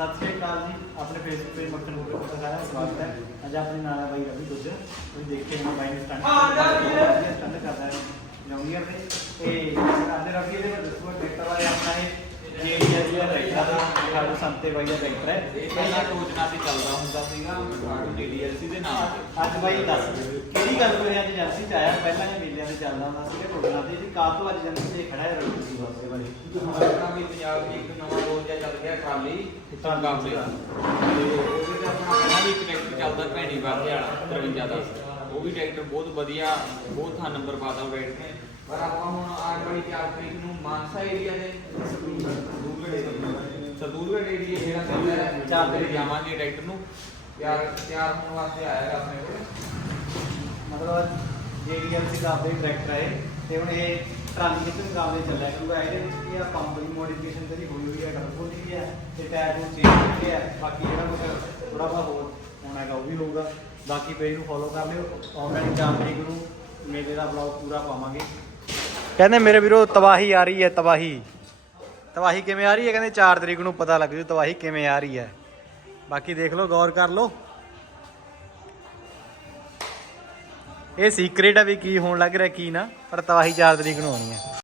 ਸਤਿ ਸ਼੍ਰੀ ਅਕਾਲ ਜੀ। ਆਪਣੇ ਫੇਸਬੁੱਕ ਪੇਜ ਮੱਖਣ ਮੁੱਖ ਦਾ ਸਾਰਾ ਸਵਾਗਤ ਹੈ। ਅੱਜ ਆਪਣੇ ਨਾਲ ਹੈ ਬਾਈ ਰਵੀ ਗੁੱਜ ਤੁਸੀਂ ਦੇਖੇ ਹੋਣੇ ਬਾਈ ਨੇ ਸਟੰਟ ਸਟੰਟ ਕਰਦਾ ਹੈ ਜੌਂਗੀਅਰ ਤੇ ਤੇ ਸਾਡੇ ਰਵੀ ਇਹਦੇ ਵਿੱਚ ਦੱਸੋ ਟਰੈਕਟਰ ਬਾਰੇ ਆਪਣਾ ਇਹ ਦੀ ਟਰੈਕਟਰ ਦਾ ਸਾਡੇ ਸੰਤੇ ਬਾਈ ਦਾ ਟਰੈਕਟਰ ਹੈ। ਪਹਿਲਾਂ ਟੋਚਨਾ ਤੇ ਚੱਲਦਾ ਹੁੰਦਾ ਸੀਗਾ ਡੀਡੀਐਲਸੀ ਦੇ ਨਾਲ। ਅੱਜ ਬਾਈ ਦੱਸ ਕਿਹੜੀ ਗੱਲ ਕੋਈ ਅੱਜ ਏਜੰਸੀ ਚ ਆਇਆ? ਪਹਿਲਾਂ ਇਹ ਮੇਲਿਆਂ ਤੇ ਚੱਲਦਾ ਹੁੰਦਾ ਸੀਗਾ ਪ੍ਰੋਗਰਾਮ ਤੇ। ਜੀ ਕਾਹ ਤੋਂ ਅੱਜ ਏਜੰਸੀ ਤੇ ਖੜਾ ਹੈ ਰਵੀ ਜੀ ਵਾਸਤੇ ਬਾਰੇ? ਆਪਣਾ ਵੀ ਪੰਜਾਬ ਦੀ ਇੱਕ ਨਵਾਂ ਟਰਾਲੀ ਮੁਕਾਬਲੇ ਤੇ ਉਹਦੇ ਤੇ ਆਪਣਾ ਪਹਿਲਾਂ ਵੀ ਟਰੈਕਟਰ ਚੱਲਦਾ ਭੈਣੀ ਵਾਲੇ ਵਾਲਾ 53 ਦਾ। ਉਹ ਵੀ ਟਰੈਕਟਰ ਬਹੁਤ ਵਧੀਆ, ਬਹੁਤ ਥਾਂ ਨੰਬਰ ਪਾਦਾ ਬੈਠ ਕੇ ਪਰ ਆਪਾਂ ਹੁਣ ਆਉਣ ਵਾਲੀ 4 ਤਰੀਕ ਨੂੰ ਮਾਨਸਾ ਏਰੀਆ ਦੇ ਸਦੂਰਗੜ ਏਰੀਆ ਜਿਹੜਾ ਚੱਲਦਾ ਹੈ, ਚਾਰ ਤਰੀਕ ਜਾਵਾਂਗੇ ਟਰੈਕਟਰ ਨੂੰ। ਤਿਆਰ ਤਿਆਰ ਹੋਣ ਵਾਸਤੇ ਆਇਆ ਆਪਣੇ ਕੋਲ। ਮਤਲਬ ਜੇਡੀਐਲਸੀ ਦਾ ਆਪਦੇ ਟਰੈਕਟਰ ਹੈ ਤੇ ਹੁਣ ਇਹ ਟਰਾਲੀ ਮੁਕਾਬਲੇ ਚੱਲਿਆ ਕਰੂਗਾ? ਇਹਦੇ ਵਿੱਚ ਕੀ ਆ, ਪੰਪ ਦੀ ਮੋਡੀਫਿਕੇਸ਼ਨ ਤੇਰੀ ਹੋਈ ਹੋਈ ਹੈ ਟਰਬੋ ਤੇ ਟਾਇਰ ਨੂੰ ਚੇਂਜ ਕੀਤੇ ਹੈ ਬਾਕੀ ਜਿਹੜਾ ਕੁਝ ਥੋੜਾ ਬਹੁਤ ਹੋਰ ਹੋਣਾ ਹੈਗਾ ਉਹ ਵੀ ਹੋਊਗਾ। ਬਾਕੀ ਪੇਜ ਨੂੰ ਫੋਲੋ ਕਰ ਲਿਓ ਆਨਲਾਈਨ ਚਾਰ ਤਰੀਕ ਨੂੰ ਮੇਲੇ ਦਾ ਬਲੌਗ ਪੂਰਾ ਪਾਵਾਂਗੇ। ਕਹਿੰਦੇ ਮੇਰੇ ਵੀਰੋ, ਤਬਾਹੀ ਆ ਰਹੀ ਹੈ, ਤਬਾਹੀ। ਤਬਾਹੀ ਕਿਵੇਂ ਆ ਰਹੀ ਹੈ? ਕਹਿੰਦੇ 4 ਤਰੀਕ ਨੂੰ ਪਤਾ ਲੱਗ ਜੂ ਤਬਾਹੀ ਕਿਵੇਂ ਆ ਰਹੀ ਹੈ। ਬਾਕੀ ਦੇਖ ਲਓ, ਗੌਰ ਕਰ ਲਓ। ਇਹ ਸੀਕ੍ਰੀਟ ਆ ਵੀ ਕੀ ਹੋਣ ਲੱਗ ਰਿਹਾ, ਕੀ ਨਾ, ਪਰ ਤਬਾਹੀ 4 ਤਰੀਕ ਨੂੰ ਹੋਣੀ ਹੈ।